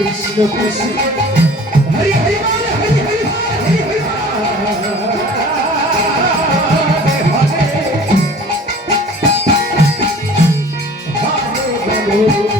কৃষ্ণ কৃষ্ণ হরে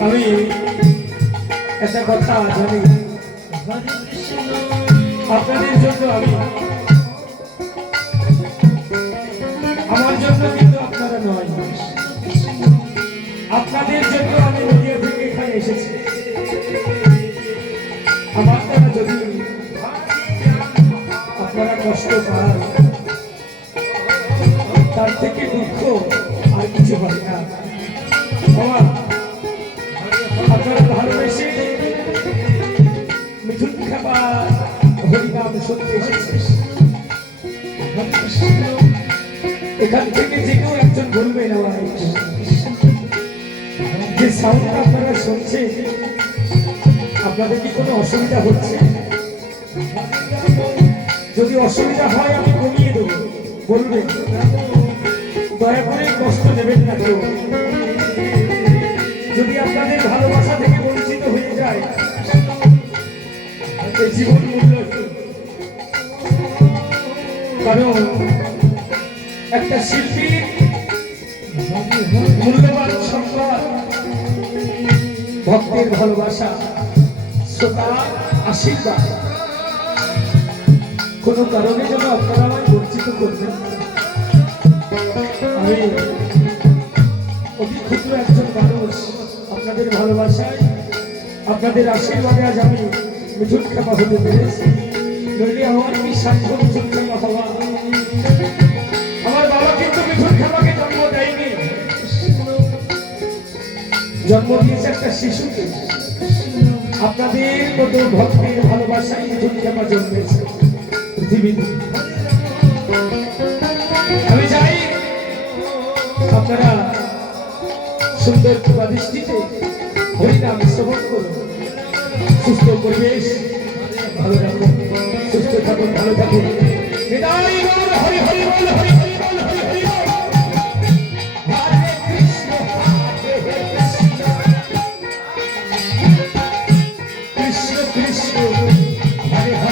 আমি একটা কথা জানি। আপনাদের জন্য আমি আমার জন্য কিন্তু আপনারা নয়। আপনাদের আপনারা ভালোবেসে মিঠুন এখান থেকে যে কেউ একজন বলবেন আমার যে সাউন্ড আপনারা শুনছেন আপনাদের কি কোনো অসুবিধা হচ্ছে যদি অসুবিধা হয় আমি কমিয়ে দেবো বলবেন দয়া করে কষ্ট নেবেন না কেউ যদি আপনাদের ভালোবাসা থেকে বঞ্চিত হয়ে যায় জীবন মূল্য কারণ একটা শিল্পীর মূল্যবান সম্পদ, ভক্তের ভালোবাসা, শ্রোতা আশীর্বাদ, কোনো কারণে যেন আপনারা আমায় বঞ্চিত করবেন আমি অতি ক্ষুদ্র একজন আপনাদের ভালোবাসায়, আপনাদের আশীর্বাদে আজ আমি মিঠুন খেপা হতে পেরেছি। নইলে আমার কি সাক্ষ্য মিঠুন খেপা হওয়া? আমার বাবা কিন্তু মিঠুন খেপাকে জন্ম দেয়নি। জন্ম দিয়েছে একটা শিশুকে। আপনাদের মতো ভক্তের ভালোবাসায় মিঠুন খেপা জন্মেছে। পৃথিবীতে। সুন্দর কৃপা দৃষ্টিতে হরিনাম শ্রবণ করুন সুস্থ পরিবেশ, ভালো রাখুন সুস্থ থাকুন ভালো থাকুন কৃষ্ণ কৃষ্ণ। হরে হরে